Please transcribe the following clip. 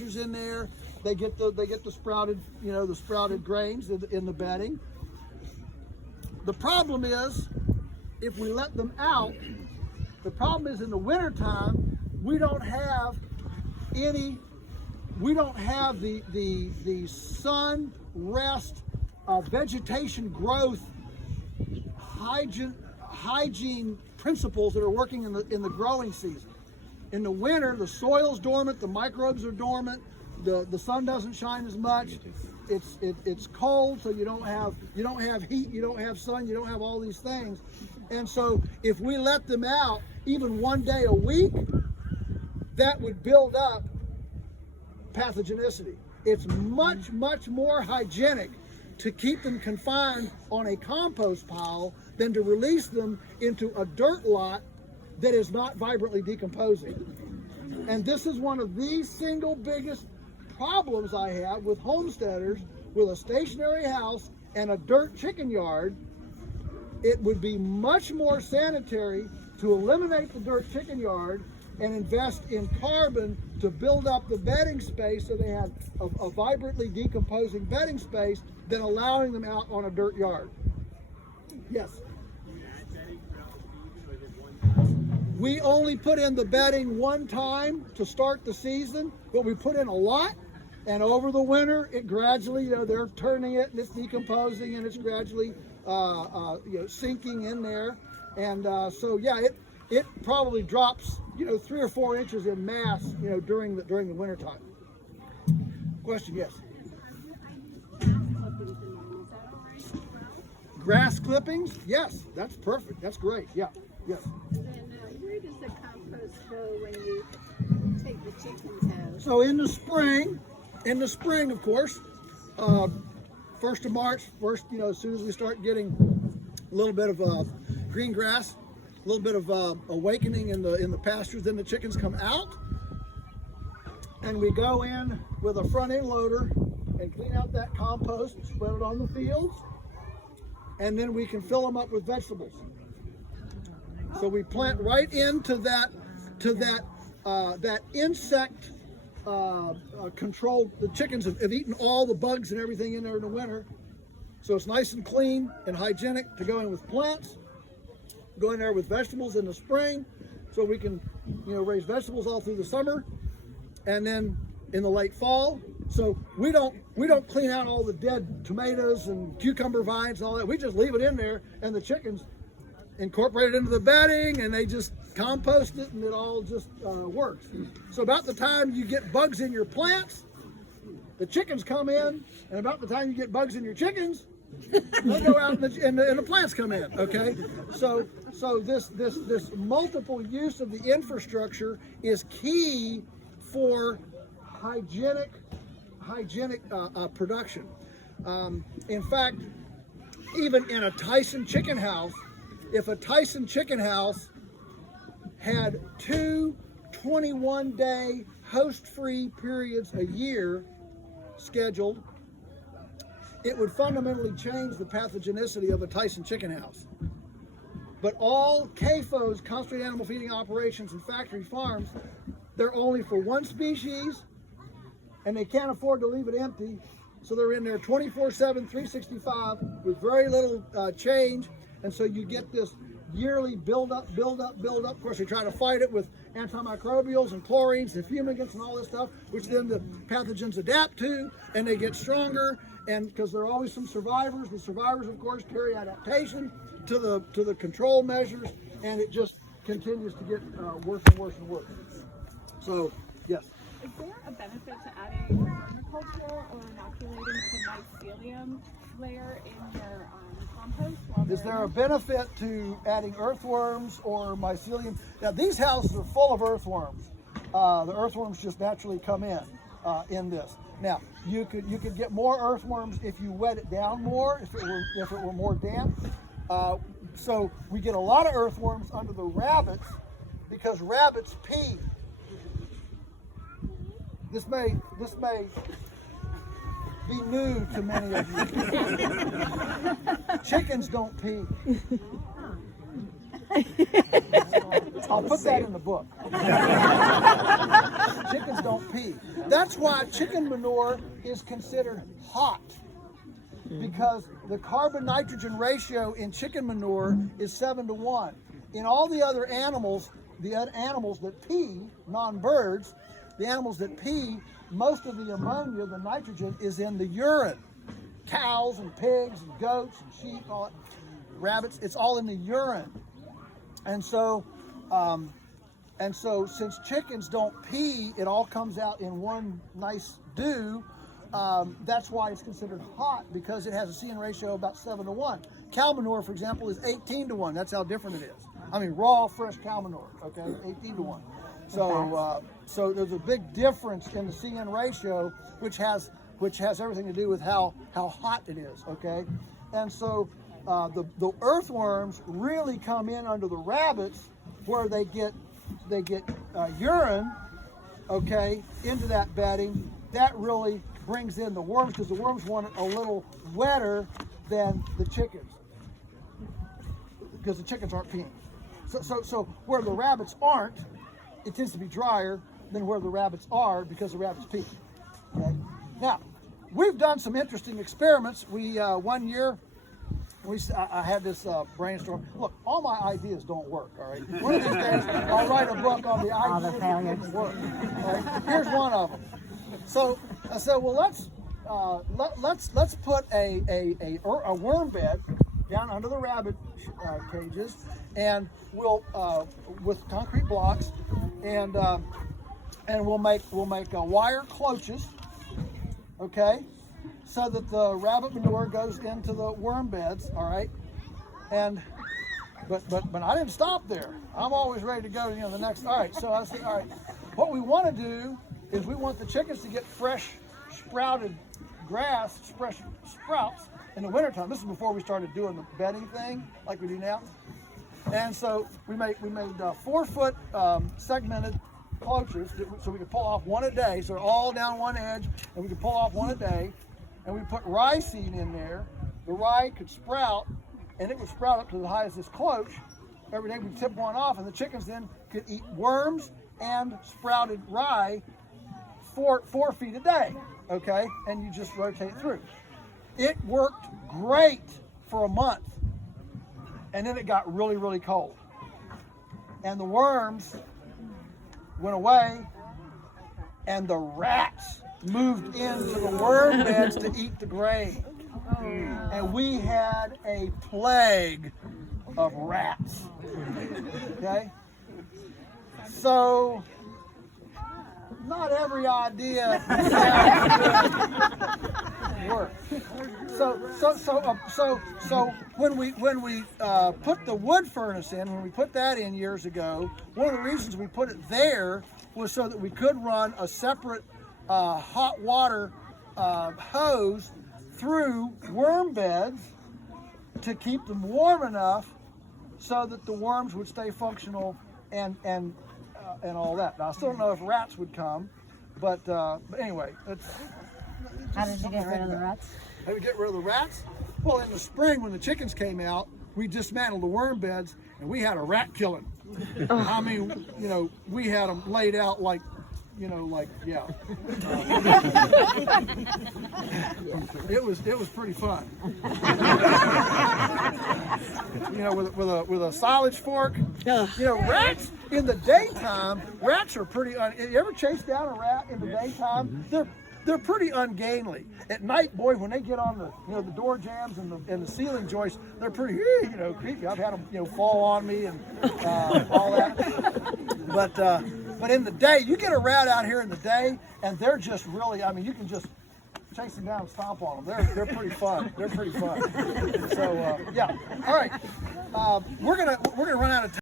in there. They get the sprouted, the sprouted grains in the bedding. The problem is, if we let them out, the problem is in the wintertime, we don't have the sun, rest, vegetation growth, hygiene principles that are working in the growing season. In the winter, the soil's dormant, the microbes are dormant, the sun doesn't shine as much. It's cold, so you don't have heat, you don't have sun, you don't have all these things. And so if we let them out even one day a week, that would build up pathogenicity. It's much more hygienic to keep them confined on a compost pile than to release them into a dirt lot that is not vibrantly decomposing. And this is one of the single biggest problems I have with homesteaders with a stationary house and a dirt chicken yard. It would be much more sanitary to eliminate the dirt chicken yard and invest in carbon to build up the bedding space so they have a vibrantly decomposing bedding space than allowing them out on a dirt yard. Yes? We only put in the bedding one time to start the season, but we put in a lot, and over the winter, it gradually, they're turning it and it's decomposing and it's gradually, sinking in there. And so, yeah, it probably drops, 3 or 4 inches in mass, during the winter time. Question, yes. Grass clippings, yes, that's perfect. That's great. Yeah, yes. Where does the compost go when you take the chickens out? So in the spring, of course, 1st of March, as soon as we start getting a little bit of green grass, a little bit of awakening in the pastures, then the chickens come out, and we go in with a front end loader and clean out that compost and spread it on the fields, and then we can fill them up with vegetables. So we plant right into that insect control. The chickens have eaten all the bugs and everything in there in the winter, so it's nice and clean and hygienic to go in with plants. Go in there with vegetables in the spring, so we can raise vegetables all through the summer, and then in the late fall. So we don't clean out all the dead tomatoes and cucumber vines and all that. We just leave it in there, and the chickens incorporate it into the bedding, and they just compost it, and it all just works. So about the time you get bugs in your plants, the chickens come in, and about the time you get bugs in your chickens, they go out and the plants come in. Okay, so this multiple use of the infrastructure is key for hygienic production. In fact, even in a Tyson chicken house, if a Tyson chicken house had 2 21-day host-free periods a year scheduled, it would fundamentally change the pathogenicity of a Tyson chicken house. But all CAFOs, concentrated animal feeding operations, and factory farms, they're only for one species, and they can't afford to leave it empty, so they're in there 24/7, 365 with very little change, and so you get this yearly build up. Of course, they try to fight it with antimicrobials and chlorines and fumigants and all this stuff, which then the pathogens adapt to, and they get stronger. And because there are always some survivors, the survivors, of course, carry adaptation to the control measures, and it just continues to get worse and worse and worse. So, yes. Is there a benefit to adding vermiculture or inoculating the mycelium layer in your compost? Is there a benefit to adding earthworms or mycelium? Now, these houses are full of earthworms. The earthworms just naturally come in this. Now, you could get more earthworms if you wet it down more, if it were more damp. So we get a lot of earthworms under the rabbits because rabbits pee. This may be new to many of you. Chickens don't pee. I'll put that in the book. Chickens don't pee. That's why chicken manure is considered hot, because the carbon-nitrogen ratio in chicken manure is 7:1. In all the other animals, the animals that pee, non-birds, the animals that pee, most of the ammonia, the nitrogen, is in the urine. Cows and pigs and goats and sheep, all that, rabbits, it's all in the urine. And so since chickens don't pee, it all comes out in one nice dew. That's why it's considered hot, because it has a CN ratio about 7:1. Cow manure, for example, is 18:1. That's how different it is. I mean, raw, fresh cow manure, okay, 18:1. So there's a big difference in the CN ratio, which has everything to do with how hot it is, okay? And so the earthworms really come in under the rabbits, where they get urine, okay, into that bedding. That really brings in the worms, because the worms want it a little wetter than the chickens, because the chickens aren't peeing. So where the rabbits aren't, it tends to be drier than where the rabbits are, because the rabbits pee. Okay? Now, we've done some interesting experiments. We one year, I had this brainstorm. Look, all my ideas don't work, all right? One of these days, I'll write a book on the ideas that didn't work. All right? Here's one of them. So I said, well, let's put a worm bed down under the rabbit cages, and we'll with concrete blocks, and we'll make wire cloches, okay, so that the rabbit manure goes into the worm beds, all right. And but I didn't stop there. I'm always ready to go to the next. All right, so I said, all right, what we want to do is we want the chickens to get fresh sprouted grass, fresh sprouts in the wintertime. This is before we started doing the bedding thing like we do now. And so we made 4-foot segmented cloches, so we could pull off one a day. So they're all down one edge, and we could pull off one a day. And we put rye seed in there. The rye could sprout, and it would sprout up to the height of this cloche. Every day we'd tip one off, and the chickens then could eat worms and sprouted rye 4 feet a day, okay? And you just rotate through. It worked great for a month, and then it got really, really cold. And the worms went away, and the rats moved into the worm beds to eat the grain. And we had a plague of rats, okay? So, not every idea works. So when we put the wood furnace in, when we put that in years ago, one of the reasons we put it there was so that we could run a separate hot water hose through worm beds to keep them warm enough so that the worms would stay functional and all that. Now, I still don't know if rats would come, but anyway. How did you get rid of the rats? How did we get rid of the rats? Well, in the spring when the chickens came out, we dismantled the worm beds and we had a rat killing. I mean, we had them laid out like, yeah. It was pretty fun. With a silage fork. Rats in the daytime. Rats are pretty. You ever chase down a rat in the daytime? They're pretty ungainly. At night, boy, when they get on the door jambs and the ceiling joists, they're pretty creepy. I've had them fall on me and all that. But in the day, you get a rat out here in the day, and they're just really, you can just chase them down and stomp on them. They're pretty fun. They're pretty fun. So, yeah. All right. We're gonna run out of time.